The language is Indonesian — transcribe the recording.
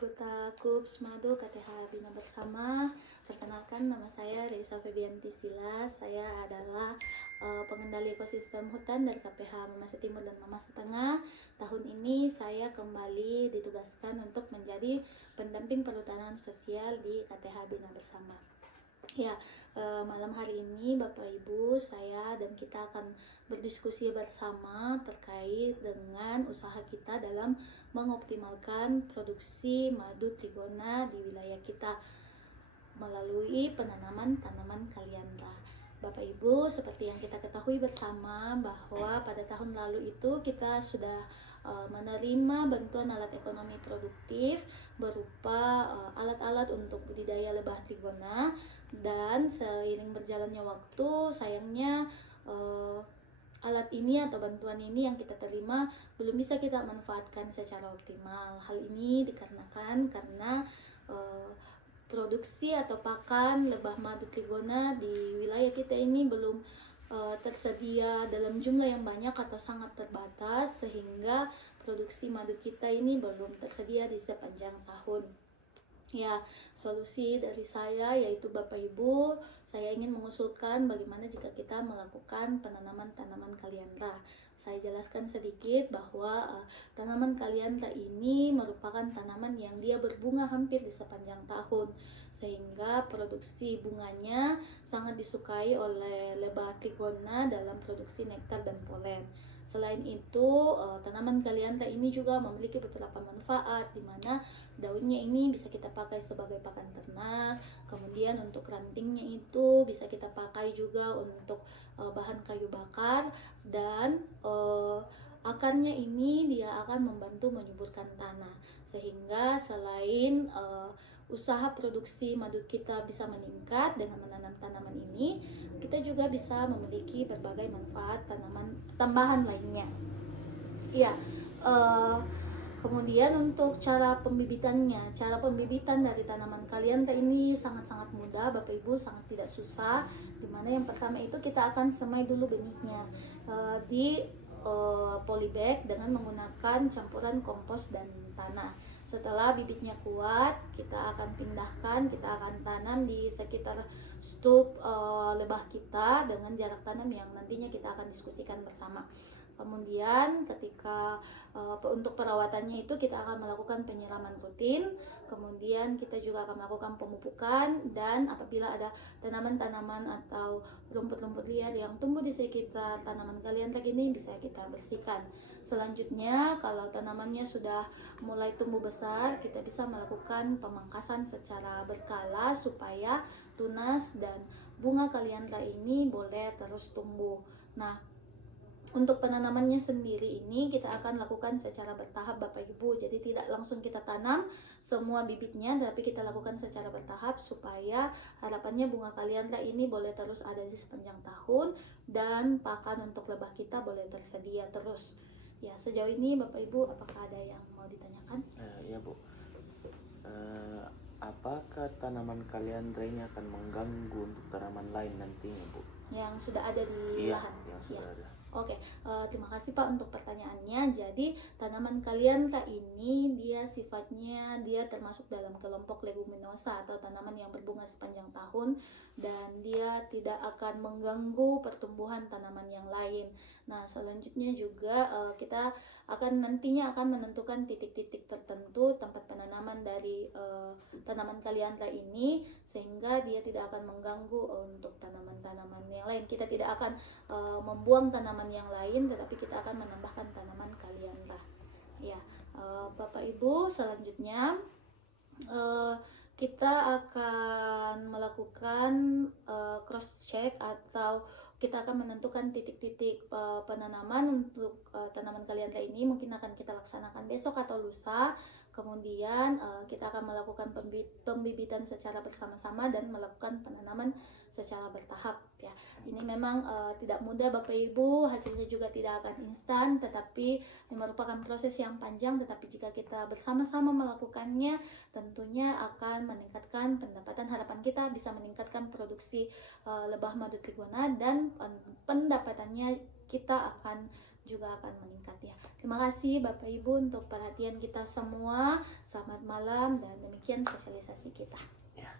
Peputa Kups Madu KTH Bina Bersama. Perkenalkan, nama saya Reisa Febianti Silas. Saya adalah pengendali ekosistem hutan dari KPH Mamasa Timur dan Mamasa Tengah. Tahun ini saya kembali ditugaskan untuk menjadi pendamping perhutanan sosial di KTH Bina Bersama. Ya, malam hari ini Bapak Ibu, saya dan kita akan berdiskusi bersama terkait dengan usaha kita dalam mengoptimalkan produksi madu trigona di wilayah kita melalui penanaman tanaman kaliandra. Bapak Ibu, seperti yang kita ketahui bersama bahwa pada tahun lalu itu kita sudah menerima bantuan alat ekonomi produktif berupa alat-alat untuk budidaya lebah trigona, dan seiring berjalannya waktu sayangnya alat ini atau bantuan ini yang kita terima belum bisa kita manfaatkan secara optimal. Hal ini dikarenakan karena produksi atau pakan lebah madu trigona di wilayah kita ini belum tersedia dalam jumlah yang banyak atau sangat terbatas, sehingga produksi madu kita ini belum tersedia di sepanjang tahun. Ya, solusi dari saya yaitu Bapak Ibu, saya ingin mengusulkan bagaimana jika kita melakukan penanaman tanaman kaliandra. Saya jelaskan sedikit bahwa tanaman kaliandra ini merupakan tanaman yang dia berbunga hampir di sepanjang tahun, sehingga produksi bunganya sangat disukai oleh lebah trigona dalam produksi nektar dan polen. Selain itu, tanaman kaliandra ini juga memiliki beberapa manfaat, di mana daunnya ini bisa kita pakai sebagai pakan ternak, kemudian untuk rantingnya itu bisa kita pakai juga untuk bahan kayu bakar, dan akarnya ini dia akan membantu menyuburkan tanah, sehingga selain usaha produksi madu kita bisa meningkat dengan menanam tanaman ini, kita juga bisa memiliki berbagai manfaat tanaman tambahan lainnya. Ya, kemudian untuk cara pembibitannya, cara pembibitan dari tanaman kaliandra ini sangat-sangat mudah Bapak Ibu, sangat tidak susah. Dimana yang pertama itu kita akan semai dulu benihnya di polybag dengan menggunakan campuran kompos dan tanah. Setelah bibitnya kuat, kita akan pindahkan, kita akan tanam di sekitar stup lebah kita dengan jarak tanam yang nantinya kita akan diskusikan bersama. Kemudian ketika untuk perawatannya itu kita akan melakukan penyiraman rutin, kemudian kita juga akan melakukan pemupukan, dan apabila ada tanaman-tanaman atau rumput-rumput liar yang tumbuh di sekitar tanaman kaliandra ini bisa kita bersihkan. Selanjutnya, kalau tanamannya sudah mulai tumbuh besar, kita bisa melakukan pemangkasan secara berkala supaya tunas dan bunga kaliandra ini boleh terus tumbuh. Nah, untuk penanamannya sendiri ini kita akan lakukan secara bertahap Bapak Ibu. Jadi tidak langsung kita tanam semua bibitnya, tapi kita lakukan secara bertahap supaya harapannya bunga kaliandra ini boleh terus ada di sepanjang tahun, dan pakan untuk lebah kita boleh tersedia terus. Ya, sejauh ini Bapak Ibu apakah ada yang mau ditanyakan? Ya Bu, apakah tanaman kaliandra ini akan mengganggu untuk tanaman lain nantinya Bu? Yang sudah ada di lahan? Yang sudah ada. Oke, terima kasih Pak untuk pertanyaannya. Jadi tanaman kaliandra ini dia sifatnya dia termasuk dalam kelompok leguminosa atau tanaman yang berbunga sepanjang tahun, dan dia tidak akan mengganggu pertumbuhan tanaman yang lain. Nah, selanjutnya juga kita nantinya akan menentukan titik-titik tertentu tempat penanaman dari tanaman kaliandra ini, sehingga dia tidak akan mengganggu untuk tanaman-tanaman yang lain. Kita tidak akan membuang tanaman yang lain, tetapi kita akan menambahkan tanaman kaliandra. Ya, Bapak Ibu, selanjutnya kita akan melakukan cross check, atau kita akan menentukan titik-titik penanaman untuk tanaman kaliandra ini. Mungkin akan kita laksanakan besok atau lusa. Kemudian kita akan melakukan pembibitan secara bersama-sama dan melakukan penanaman secara bertahap. Ya, ini memang tidak mudah Bapak Ibu, hasilnya juga tidak akan instan, tetapi ini merupakan proses yang panjang. Tetapi jika kita bersama-sama melakukannya, tentunya akan meningkatkan pendapatan. Harapan kita bisa meningkatkan produksi lebah madu trigona, dan pendapatannya kita juga akan meningkat ya. Terima kasih Bapak Ibu untuk perhatian kita semua. Selamat malam dan demikian sosialisasi kita. Ya.